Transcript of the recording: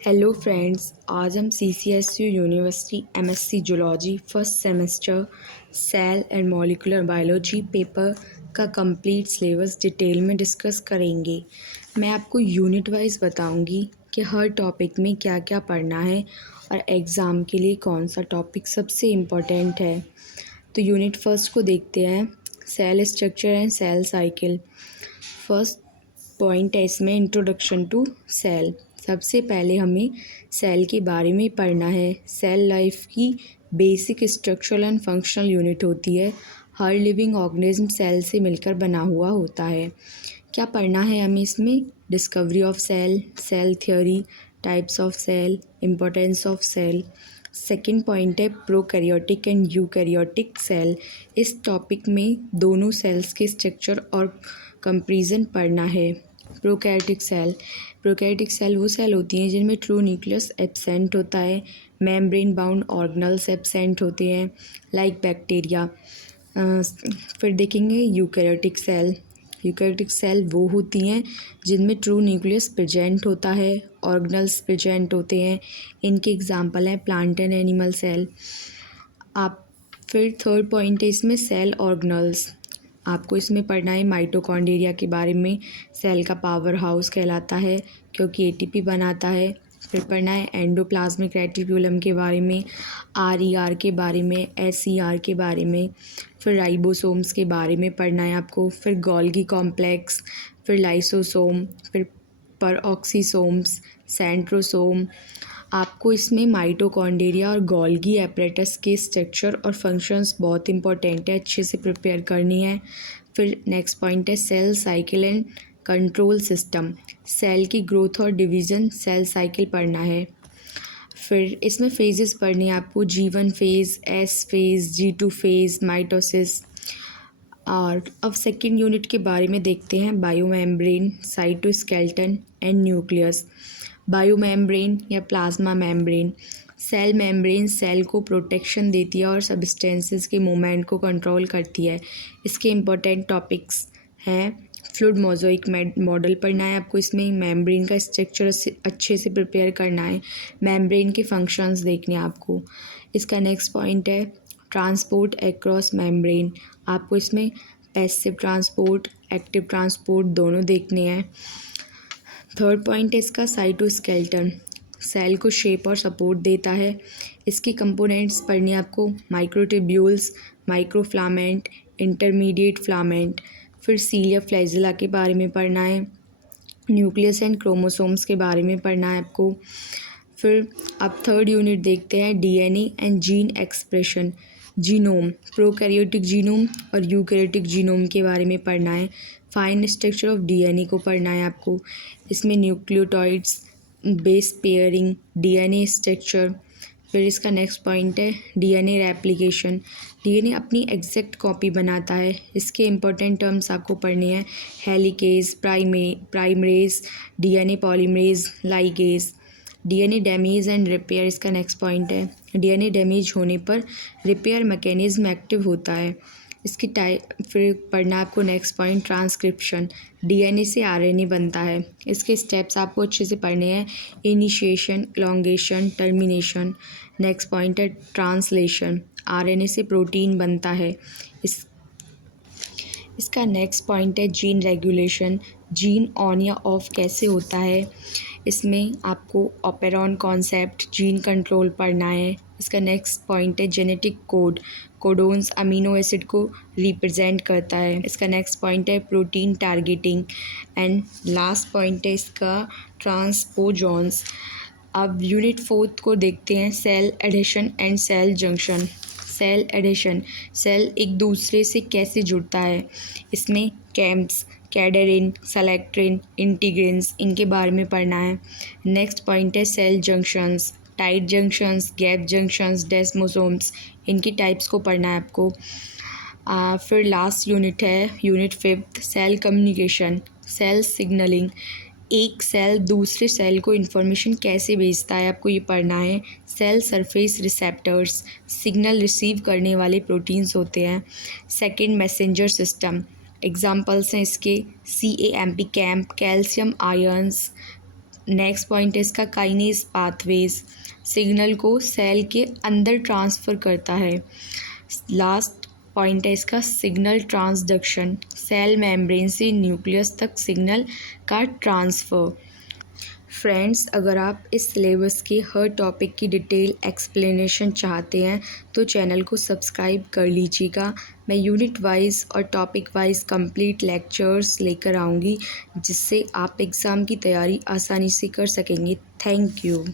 Hello friends, आज हम CCSU university MSc zoology first semester cell and molecular biology paper का complete syllabus detail में discuss करेंगे। मैं आपको यूनिट वाइज बताऊंगी कि हर टॉपिक में क्या क्या पढ़ना है और एग्ज़ाम के लिए कौन सा टॉपिक सबसे इम्पोर्टेंट है। तो यूनिट फर्स्ट को देखते हैं, cell structure and cell cycle. First point है इसमें इंट्रोडक्शन टू सेल। सबसे पहले हमें सेल के बारे में पढ़ना है। सेल लाइफ की basic structural and functional unit होती है। हर लिविंग ऑर्गेनिज्म सेल से मिलकर बना हुआ होता है। क्या पढ़ना है हमें इसमें? Discovery of cell, cell theory, types of cell, importance of cell. Second point है प्रोकैरियोटिक एंड यूकैरियोटिक सेल। इस टॉपिक में दोनों सेल्स के स्ट्रक्चर और कंपैरिजन पढ़ना है। प्रोकैरियोटिक सेल वो सेल होती हैं जिनमें ट्रू न्यूक्लियस एब्सेंट होता है, मेम्ब्रेन बाउंड ऑर्गेनल्स एब्सेंट होते हैं लाइक बैक्टीरिया। फिर देखेंगे यूकैरियोटिक सेल वो होती हैं जिनमें ट्रू न्यूक्लियस प्रेजेंट होता है, ऑर्गेनल्स प्रेजेंट होते हैं। इनके एग्जांपल हैं प्लांट एंड एनिमल सेल। आप फिर थर्ड पॉइंट है इसमें सेल ऑर्गेनल्स। आपको इसमें पढ़ना है माइटोकॉन्ड्रिया के बारे में। सेल का पावर हाउस कहलाता है क्योंकि ATP बनाता है। फिर पढ़ना है एंडोप्लाज्मिक रेटिक्यूलम के बारे में, RER के बारे में, SER के बारे में। फिर राइबोसोम्स के बारे में पढ़ना है आपको। फिर गोल्गी कॉम्प्लेक्स, फिर लाइसोसोम, फिर परऑक्सीसोम्स, सेंट्रोसोम। आपको इसमें माइटोकॉन्ड्रिया और गोल्गी एपरेटस के स्ट्रक्चर और फंक्शंस बहुत इंपॉर्टेंट है, अच्छे से प्रिपेयर करनी है। फिर नेक्स्ट पॉइंट है cell cycle and control system. Cell की ग्रोथ और डिवीज़न सेल साइकिल पढ़ना है। फिर इसमें फेजेस पढ़नी है आपको, G1 phase, S phase, G2 phase, mitosis. और अब सेकेंड यूनिट के बारे में देखते हैं, biomembrane, cytoskeleton and nucleus. Biomembrane या plasma membrane. Cell membrane cell को प्रोटेक्शन देती है और सब्सटेंसेस के मूवमेंट को कंट्रोल करती है। इसके इम्पोर्टेंट टॉपिक्स हैं फ्लूइड मोज़ेक मॉडल पढ़ना है आपको। इसमें मेम्ब्रेन का स्ट्रक्चर अच्छे से प्रिपेयर करना है, मेम्ब्रेन के फंक्शंस देखने हैं आपको। इसका नेक्स्ट पॉइंट है ट्रांसपोर्ट एक्रॉस मेम्ब्रेन। आपको इसमें पैसिव ट्रांसपोर्ट, एक्टिव ट्रांसपोर्ट दोनों देखने हैं। थर्ड पॉइंट है इसका साइटोस्केलेटन। सेल को शेप और सपोर्ट देता है। इसकी कंपोनेंट्स पढ़नी है आपको, माइक्रोट्यूब्यूल्स, माइक्रोफ्लामेंट, इंटरमीडिएट फ्लामेंट। फिर सीलिया फ्लैजेला के बारे में पढ़ना है। न्यूक्लियस एंड क्रोमोसोम्स के बारे में पढ़ना है आपको। फिर अब थर्ड यूनिट देखते हैं DNA and gene expression. Genome, prokaryotic genome और यूकैरियोटिक जीनोम के बारे में पढ़ना है। फाइन स्ट्रक्चर ऑफ DNA को पढ़ना है आपको। इसमें nucleotides, base pairing, DNA structure. फिर इसका नेक्स्ट पॉइंट है DNA रेप्लिकेशन। DNA अपनी एग्जैक्ट कॉपी बनाता है। इसके इम्पोर्टेंट टर्म्स आपको पढ़ने हैं, helicase, primase, DNA polymerase, ligase. DNA damage and repair इसका नेक्स्ट पॉइंट है। DNA डैमेज होने पर रिपेयर मैकेनिज्म एक्टिव होता है। इसकी टाइप फिर पढ़ना आपको नेक्स्ट पॉइंट ट्रांसक्रिप्शन। DNA से RNA बनता है। इसके स्टेप्स आपको अच्छे से पढ़ने हैं, initiation, elongation, termination. Next point है ट्रांसलेशन। RNA से प्रोटीन बनता है। इसका नेक्स्ट पॉइंट है जीन रेगुलेशन। जीन ऑन या ऑफ कैसे होता है। इसमें आपको ऑपेरॉन कॉन्सेप्ट, जीन कंट्रोल पढ़ना है। इसका नेक्स्ट पॉइंट है genetic code. Codons amino acid को रिप्रेजेंट करता है। इसका नेक्स्ट पॉइंट है protein targeting. And last point है इसका ट्रांसपोजॉन्स। अब यूनिट फोर्थ को देखते हैं, cell adhesion and cell junction. Cell adhesion, cell एक दूसरे से कैसे जुड़ता है। इसमें कैम्प्स, कैडरिन, सेलेक्ट्रिन, इंटीग्रिन्स, इनके बारे में पढ़ना है। नेक्स्ट पॉइंट है cell junctions, tight junctions, gap junctions, desmosomes, इनकी टाइप्स को पढ़ना है आपको। फिर लास्ट यूनिट है unit fifth, cell communication, cell signalling. एक सेल दूसरे सेल को इन्फॉर्मेशन कैसे भेजता है, आपको ये पढ़ना है। Cell surface receptors, signal receive करने वाले प्रोटीन्स होते हैं। सेकंड मैसेंजर सिस्टम, एग्जांपल्स हैं इसके CAMP, camp, calcium ions, next point है इसका काइनेज पाथवेज, सिग्नल को सेल के अंदर ट्रांसफ़र करता है। लास्ट पॉइंट है इसका सिग्नल ट्रांसडक्शन, सेल मेम्ब्रेन से न्यूक्लियस तक सिग्नल का ट्रांसफ़र। फ्रेंड्स, अगर आप इस सिलेबस के हर टॉपिक की डिटेल एक्सप्लेनेशन चाहते हैं तो चैनल को सब्सक्राइब कर लीजिएगा। मैं यूनिट वाइज और टॉपिक वाइज कंप्लीट लेक्चर्स लेकर आऊँगी, जिससे आप एग्ज़ाम की तैयारी आसानी से कर सकेंगे। Thank you.